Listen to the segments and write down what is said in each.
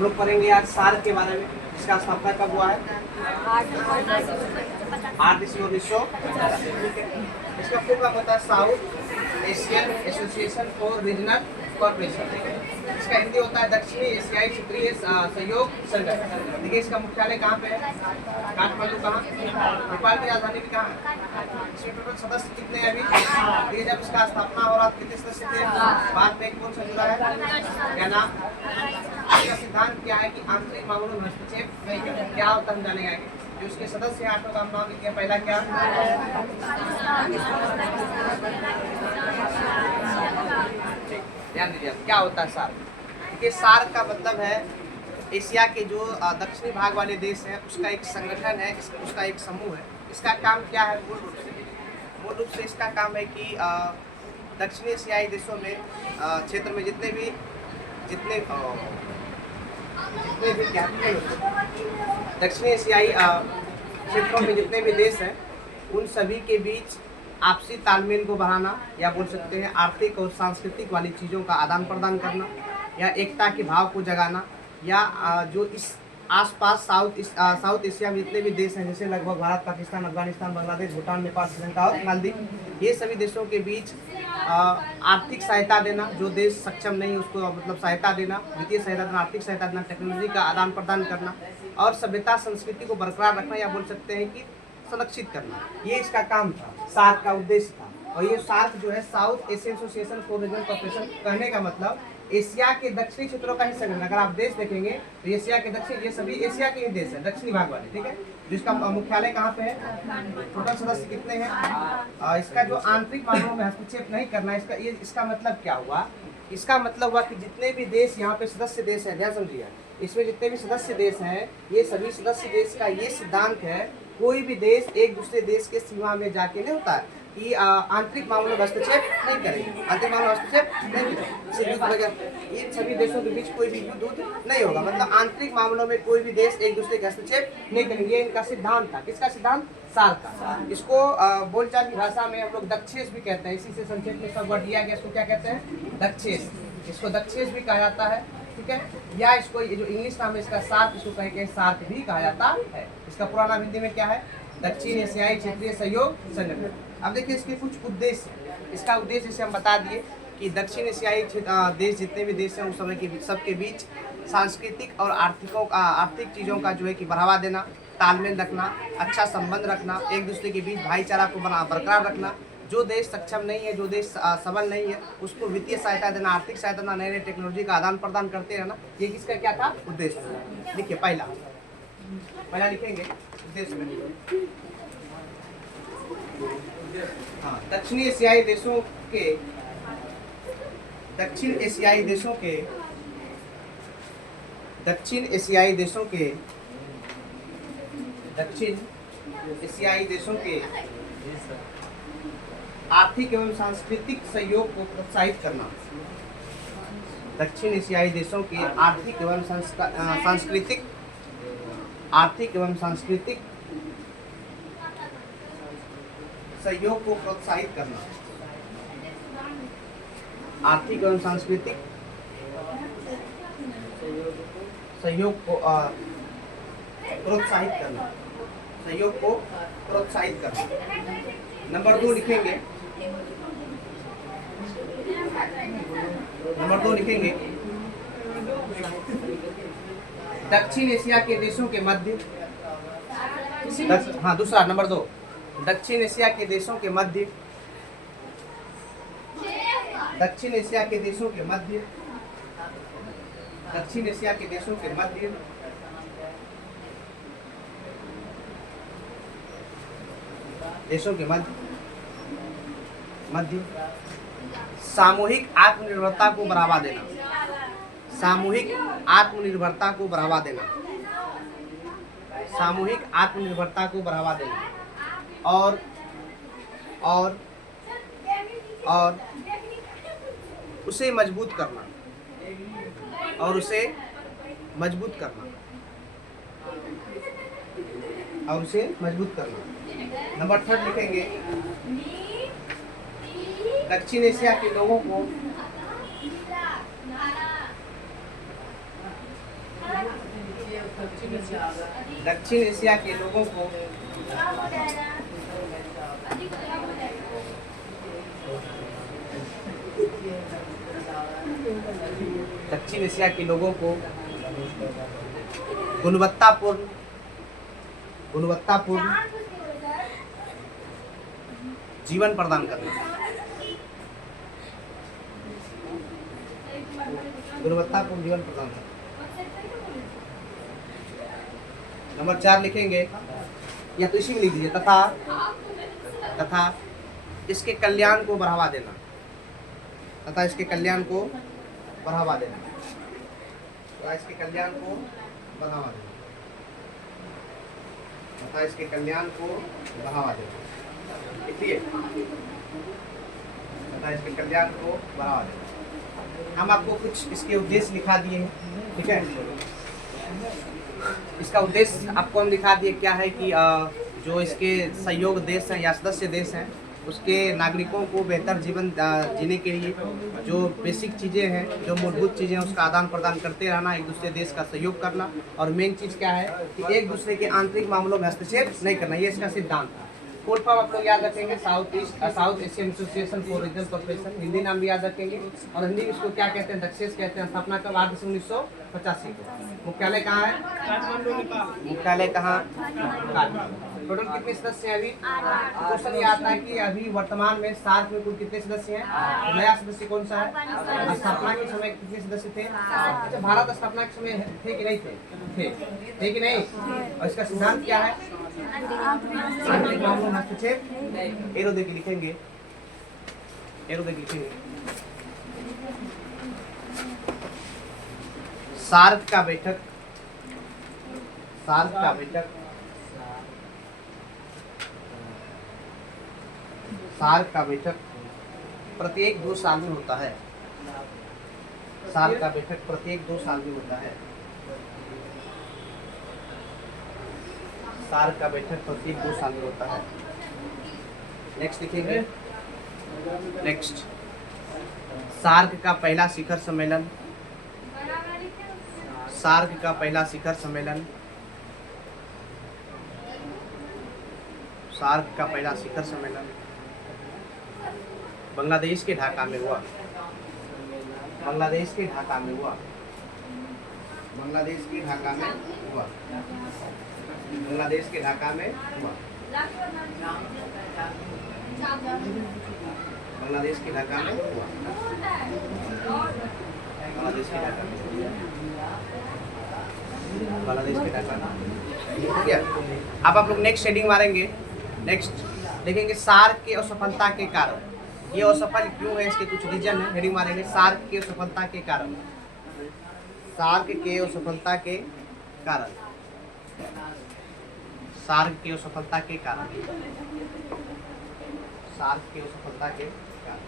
हम लोग पढ़ेंगे आज सार्क के बारे में। इसका स्थापना कब हुआ है? 8 दिसंबर 1950। इसका पूरा होता है south Asian association for regional corporation. इसका हिंदी होता है दक्षिणी एशियाई क्षेत्रीय सहयोग संगठन। देखिए इसका मुख्यालय कहाँ पे है? काठमांडू। कहाँ? नेपाल की राजधानी भी कहाँ है? इसमें टोटल सदस्य कितने हैं अभी? देखिए जब इसका स्थापना हो रहा कितने सदस्य थे? बाद में कौन सा जुड़ा है? क्या नाम? इसका सिद्धांत क्या है कि आंतरिक मामलों में हस्तक्षेप नहीं करना। क्या होता है हम जानेंगे आगे। जो उसके सदस्य हैं आठों का नाम लिखिए। पहला क्या? ध्यान दीजिए क्या होता है सार्क। ये सार्क का मतलब है एशिया के जो दक्षिणी भाग वाले देश हैं उसका एक संगठन है, उसका एक समूह है। इसका काम क्या है? मूल रूप से इसका काम है कि दक्षिणी एशियाई देशों में क्षेत्र में जितने भी दक्षिणी एशियाई क्षेत्रों में जितने भी देश हैं उन सभी के बीच आपसी तालमेल को बढ़ाना, या बोल सकते हैं आर्थिक और सांस्कृतिक वाली चीज़ों का आदान प्रदान करना, या एकता के भाव को जगाना, या जो इस आसपास साउथ एशिया में जितने भी देश हैं जैसे लगभग भारत, पाकिस्तान, अफगानिस्तान, बांग्लादेश, भूटान, नेपाल, श्रीलंका और मालदीव, ये सभी देशों के बीच आर्थिक सहायता देना। जो देश सक्षम नहीं उसको मतलब सहायता देना, वित्तीय सहायता देना, आर्थिक सहायता देना, टेक्नोलॉजी का आदान प्रदान करना और सभ्यता संस्कृति को बरकरार रखना, या बोल सकते हैं कि संरक्षित करना। ये इसका काम था, सार्क का उद्देश्य था। और ये सार्क जो है south Asian association for regional corporation, कहने का मतलब एशिया के दक्षिणी क्षेत्रों का ही संगठन। अगर आप देश देखेंगे तो एशिया के दक्षिण, ये सभी एशिया के ही देश है, दक्षिणी भाग वाले, ठीक है। जिसका मुख्यालय कहाँ पे है? टोटल सदस्य कितने हैं? इसका जो आंतरिक मामलों में हस्तक्षेप नहीं करना, इसका मतलब क्या हुआ? इसका मतलब हुआ कि जितने भी देश यहाँ पे सदस्य देश हैं, ध्यान समझिए, इसमें जितने भी सदस्य देश हैं ये सभी सदस्य देश का ये सिद्धांत है कोई भी देश एक दूसरे देश के सीमा में जाके नहीं होता है कि आंतरिक मामलों में हस्तक्षेप नहीं करेंगे, आंतरिक मामलों में हस्तक्षेप नहीं करेंगे। इन सभी देशों के बीच कोई भी युद्ध नहीं होगा, मतलब आंतरिक मामलों में कोई भी देश एक दूसरे के हस्तक्षेप नहीं करेंगे। ये इनका सिद्धांत था। किसका सिद्धांत? सार्क का। इसको बोलचाल की भाषा में हम लोग दक्षेश भी कहते हैं। इसी से संक्षेप में सब वर्ड दिया गया। इसको क्या कहते हैं? दक्षेश। इसको दक्षेश भी कहा जाता है, ठीक है। या इसको ये जो इंग्लिश नाम है इसका सार्क, इसको कहीं सार्क भी कहा जाता है। इसका पूरा नाम हिंदी में क्या है? दक्षिण एशियाई क्षेत्रीय सहयोग संगठन। अब देखिए इसके कुछ उद्देश्य हैं। इसका उद्देश्य जैसे हम बता दिए कि दक्षिण एशियाई देश जितने भी देश हैं उस समय के सबके बीच सांस्कृतिक और आर्थिक चीज़ों का जो है कि बढ़ावा देना, तालमेल रखना, अच्छा संबंध रखना, एक दूसरे के बीच भाईचारा को बरकरार रखना। जो देश सक्षम नहीं है, जो देश सबल नहीं है, उसको वित्तीय सहायता देना, आर्थिक सहायता देना, नए नए टेक्नोलॉजी का आदान प्रदान करते रहना। ये किसका क्या था? उद्देश्य। देखिए पहला लिखेंगे उद्देश्य में। हाँ, दक्षिण एशियाई देशों के आर्थिक एवं सांस्कृतिक सहयोग को प्रोत्साहित करना। दक्षिण एशियाई देशों के आर्थिक एवं सांस्कृतिक सहयोग को प्रोत्साहित करना। आर्थिक एवं सांस्कृतिक सहयोग को प्रोत्साहित करना। नंबर 2 लिखेंगे। दक्षिण एशिया के देशों के मध्य, हाँ दूसरा नंबर 2, दक्षिण एशिया के देशों के मध्य सामूहिक आत्मनिर्भरता को बढ़ावा देना। और उसे मजबूत करना। नंबर 3 लिखेंगे। दक्षिण एशिया के लोगों को दक्षिण एशिया के लोगों को दक्षिण एशिया के लोगों को गुणवत्तापूर्ण जीवन प्रदान करना। गुणवत्तापूर्ण जीवन प्रदान करना। नंबर 4 लिखेंगे, या तो इसी में लिख दीजिए, तथा इसके कल्याण को बढ़ावा देना। तथा इसके कल्याण को बढ़ावा देना। तथा इसके कल्याण को बढ़ावा देना। तथा इसके कल्याण को बढ़ावा देना। लिखिए, तथा इसके कल्याण को बढ़ावा देना। हम आपको कुछ इसके उद्देश्य लिखा दिए हैं, ठीक है। इसका उद्देश्य आपको हम दिखा दिए क्या है कि जो इसके सहयोग देश हैं या सदस्य देश हैं, उसके नागरिकों को बेहतर जीवन जीने के लिए जो बेसिक चीज़ें हैं, जो मूलभूत चीज़ें हैं, उसका आदान प्रदान करते रहना, एक दूसरे देश का सहयोग करना, और मेन चीज़ क्या है कि एक दूसरे के आंतरिक मामलों में हस्तक्षेप नहीं करना। ये इसका सिद्धांत है। फुल फॉर्म आप लोग याद रखेंगे, south Asian association for regional corporation, Hindi नाम भी याद रखेंगे। और हिंदी में इसको क्या कहते हैं, दक्षेस कहते हैं। स्थापना कब, 8 दिसंबर 1985 को। मुख्यालय कहाँ है, मुख्यालय कहाँ, काठमांडू। टोटल कितने सदस्य हैं अभी? क्वेश्चन ये आता है कि अभी वर्तमान में सार्क में कुल कितने सदस्य हैं? तो नया सदस्य कौन सा है? स्थापना के समय कितने सदस्य थे? अच्छा, भारत स्थापना के समय थे कि नहीं थे? थे कि नहीं? और इसका सिद्धांत क्या है? आंतरिक मामलों में हस्तक्षेप। एरो देके लिखेंगे, एरो देके लिखेंगे। सार्क का बैठक, सार्क का बैठक, सार्क का बैठक प्रत्येक 2 साल में होता है। सार्क का बैठक प्रत्येक 2 साल में होता है। सार्क का बैठक प्रत्येक 2 साल में होता है। नेक्स्ट लिखेंगे, नेक्स्ट सार्क का पहला शिखर सम्मेलन, सार्क का पहला शिखर सम्मेलन, सार्क का पहला शिखर सम्मेलन बांग्लादेश के ढाका में हुआ। बांग्लादेश के ढाका में हुआ। बांग्लादेश के ढाका में हुआ। बांग्लादेश के ढाका में हुआ। बांग्लादेश के ढाका में हुआ। बांग्लादेश के ढाका में, बांग्लादेश के ढाका में। ठीक है, अब आप लोग नेक्स्ट शेडिंग मारेंगे। नेक्स्ट देखेंगे सार्क के असफलता के कारण। ये असफल क्यों है, इसके कुछ रीजन है। हेडिंग मारेंगे, सार्क के असफलता के कारण। सार्क के असफलता के कारण। सार्क के असफलता के कारण। सार्क के असफलता के कारण।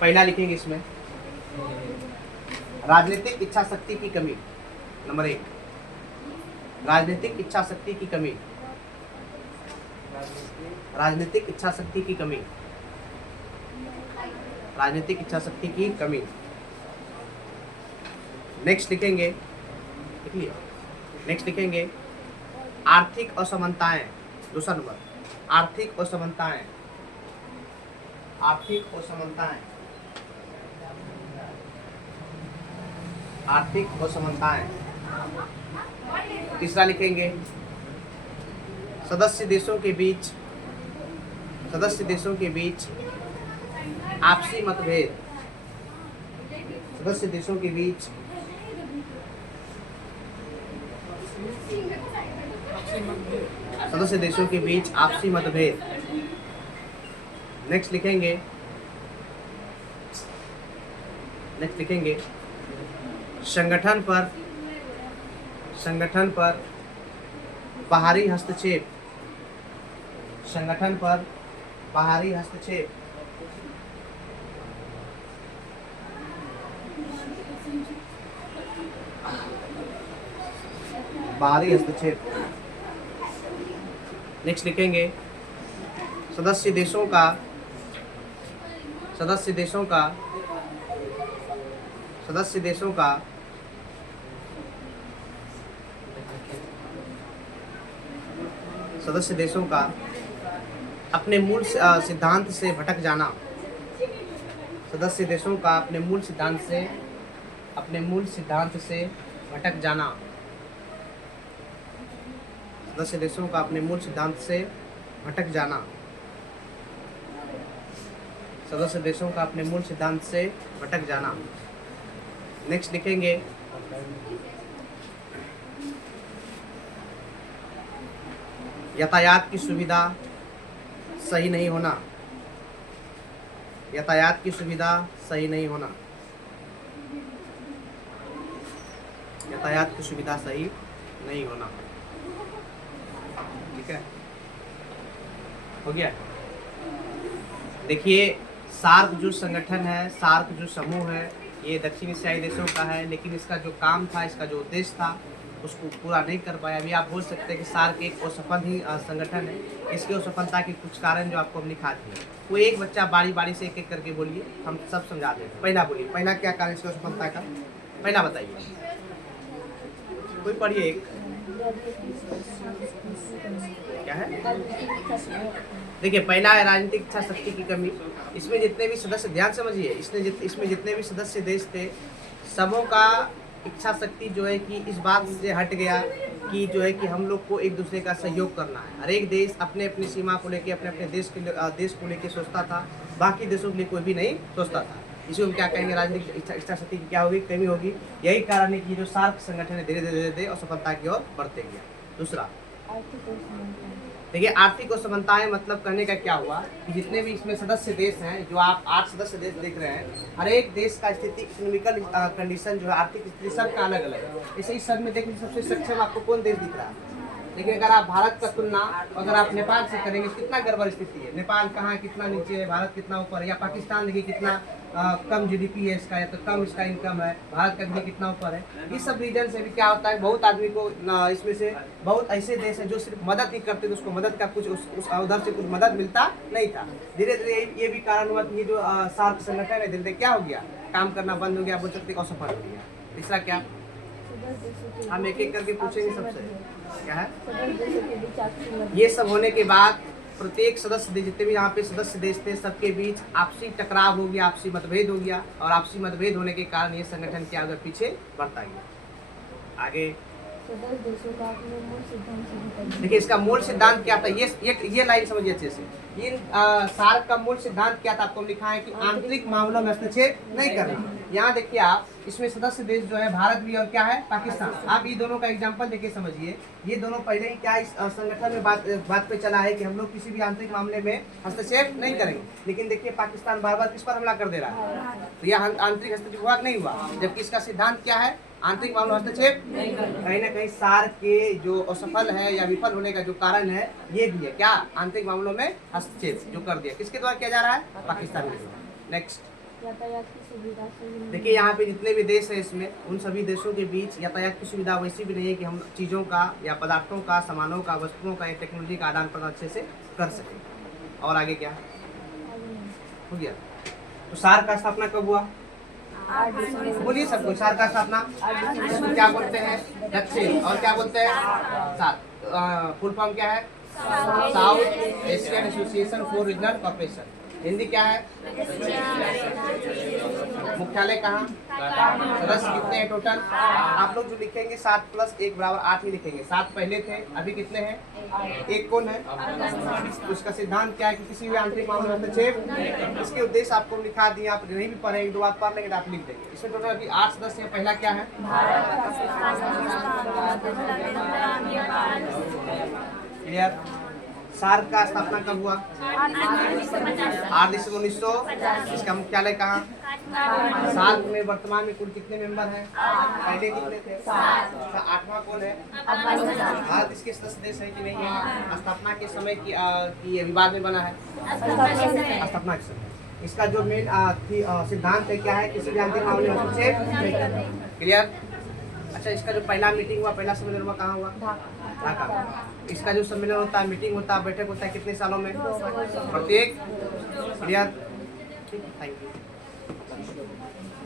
पहला लिखेंगे इसमें, राजनीतिक इच्छा शक्ति की कमी। नंबर 1, राजनीतिक इच्छा शक्ति की कमी। राजनीतिक इच्छा शक्ति की कमी। राजनीतिक इच्छा शक्ति की कमी। नेक्स्ट लिखेंगे, लिखिए, नेक्स्ट लिखेंगे आर्थिक असमानताएं। दूसरा नंबर, आर्थिक असमानताएं। आर्थिक असमानताएं। आर्थिक असमानताएं। तीसरा लिखेंगे सदस्य देशों के बीच, सदस्य देशों के बीच आपसी मतभेद। सदस्य देशों के बीच सदस्य देशों के बीच आपसी मतभेद। नेक्स्ट लिखेंगे, नेक्स्ट लिखेंगे संगठन पर बाहरी हस्तक्षेप। संगठन पर बाहरी हस्तक्षेप। बाहरी हस्तक्षेप। नेक्स्ट लिखेंगे सदस्य देशों का सदस्य देशों का अपने मूल सिद्धांत से भटक जाना। सदस्य देशों का अपने मूल सिद्धांत से भटक जाना। सदस्य देशों का अपने मूल सिद्धांत से भटक जाना। सदस्य देशों का अपने मूल सिद्धांत से भटक जाना। नेक्स्ट लिखेंगे यातायात की सुविधा सही नहीं होना। यातायात की सुविधा सही नहीं होना। यातायात की सुविधा सही नहीं होना। ठीक है, हो गया। देखिए, सार्क जो संगठन है, सार्क जो समूह है, ये दक्षिण एशियाई देशों का है, लेकिन इसका जो काम था, इसका जो उद्देश्य था, उसको पूरा नहीं कर पाया। अभी आप बोल सकते हैं कि सार्क एक असफल ही संगठन है। इसकी असफलता के कुछ कारण जो आपको हमने लिखा दिए, वो एक बच्चा बारी बारी से एक एक करके बोलिए, हम सब समझा देते। पहला बोलिए, पहला क्या कारण इसकी असफलता का, पहला बताइए, कोई पढ़िए। एक क्या है? देखिए, पहला है राजनीतिक इच्छा शक्ति की कमी। इसमें जितने भी सदस्य, ध्यान समझिए, इसमें जितने भी सदस्य देश थे, सबों का इच्छा शक्ति जो है कि इस बात से हट गया कि जो है कि हम लोग को एक दूसरे का सहयोग करना है। हर एक देश अपने अपनी सीमा को लेके, अपने अपने देश को लेके सोचता था, बाकी देशों के लिए कोई भी नहीं सोचता था। इसी को हम क्या कहेंगे, राजनीतिक इच्छा शक्ति की क्या होगी, कमी होगी। यही कारण है कि जो सार्क संगठन है धीरे धीरे और सफलता की ओर बढ़ते गया। दूसरा, देखिए, आर्थिक असमानताएं मतलब कहने का क्या हुआ कि जितने भी इसमें सदस्य देश हैं, जो आप 8 सदस्य देश देख रहे हैं, हर एक देश का स्थिति, इकोनॉमिकल कंडीशन जो है, आर्थिक स्थिति सबका अलग अलग है। इसे इस सब में देखिए, सबसे सक्षम आपको कौन देश दिख रहा है? लेकिन अगर आप भारत का तुलना अगर आप नेपाल से करेंगे, कितना गड़बड़ स्थिति है। नेपाल कहाँ कितना नीचे है, भारत कितना ऊपर है। या पाकिस्तान देखिए कितना कम जीडीपी है इसका, या तो कम इसका इनकम है। भारत का भी कितना ऊपर है। इस सब रीजन से भी क्या होता है, बहुत आदमी को इसमें से बहुत ऐसे देश हैं जो सिर्फ मदद ही करते थे, उसको मदद का कुछ उस उधर से कुछ मदद मिलता नहीं था। धीरे धीरे ये भी कारण हुआ कि ये जो सार्क संगठन है, धीरे धीरे क्या हो गया, काम करना बंद हो गया, बोल सकते असफल हो गया। तीसरा क्या, हम एक एक करके पूछेंगे सबसे, क्या है? ये सब होने के बाद प्रत्येक सदस्य देश, जितने भी यहाँ पे सदस्य देश थे, सबके बीच आपसी टकराव हो गया, आपसी मतभेद हो गया, और आपसी मतभेद होने के कारण ये संगठन क्या होगा, पीछे बढ़ता गया। आगे देखिए, इसका मूल सिद्धांत क्या था, ये लाइन समझिए अच्छे से। इन सार्क का मूल सिद्धांत क्या था, आपको लिखा है कि आंतरिक मामलों में हस्तक्षेप नहीं करना। यहाँ देखिए आप, इसमें सदस्य देश जो है भारत भी और क्या है, पाकिस्तान। आप ये दोनों का एग्जांपल देखिए, समझिए। ये दोनों पहले ही क्या इस संगठन में बात पे चला है कि हम लोग किसी भी आंतरिक मामले में हस्तक्षेप नहीं करेंगे। लेकिन देखिए, पाकिस्तान बार बार किस पर हमला कर दे रहा है, तो यह आंतरिक हस्तक्षेप हुआ नहीं हुआ, जबकि इसका सिद्धांत क्या है, आंतरिक मामलों में हस्तक्षेप। कहीं ना कहीं सार्क के जो असफल है या विफल होने का जो कारण है, ये भी है क्या, आंतरिक मामलों में हस्तक्षेप जो कर दिया, किसके द्वारा किया जा रहा है, पाकिस्तान के द्वारा। नेक्स्ट, यातायात की सुविधा। देखिए, यहाँ पे जितने भी देश है, इसमें उन सभी देशों के बीच यातायात की सुविधा वैसी भी नहीं है कि हम चीज़ों का या पदार्थों का, सामानों का, वस्तुओं का या टेक्नोलॉजी का आदान प्रदान अच्छे से कर सके। और आगे क्या हो गया, तो सार्क का स्थापना कब हुआ, बोलिए सबको। सार्क का स्थापना क्या बोलते हैं, दक्षिण, और क्या बोलते हैं, सार्क। फुल फॉर्म क्या है, south Asian association for regional corporation. Hindi क्या है, मुख्यालय कहाँ, सदस्य कितने हैं टोटल, आप लोग जो लिखेंगे 7 + 1 = 8 ही लिखेंगे। 7 पहले थे, अभी कितने हैं, एक कौन है, उसका सिद्धांत क्या है कि किसी भी आंतरिक मामले में हस्तक्षेप। इसके उद्देश्य आपको लिखा दिए, आप नहीं भी पढ़ेंगे, 2 बार पढ़ लेंगे तो आप लिख देंगे। इसमें टोटल अभी 8 सदस्य हैं। पहला क्या है, क्लियर। सार्क का स्थापना कब हुआ, 8 दिसंबर 1950। इसका मुख्यालय कहाँ, सार्क में वर्तमान में कुल कितने मेंबर हैं, पहले कितने थे, 8वां कौन है, भारत इसके सदस्य देश है कि नहीं है। स्थापना के समय की विवाद में बना है, स्थापना के समय। इसका जो मेन सिद्धांत है क्या है, किसी भी आंतरिक मामले में हस्तक्षेप। क्लियर। अच्छा, इसका जो पहला मीटिंग हुआ, पहला सम्मेलन हुआ, कहाँ हुआ, ढाका। इसका जो सम्मेलन होता है, मीटिंग होता है, बैठक होता है, कितने सालों में, प्रत्येक। क्लियर। ठीक, थैंक यू।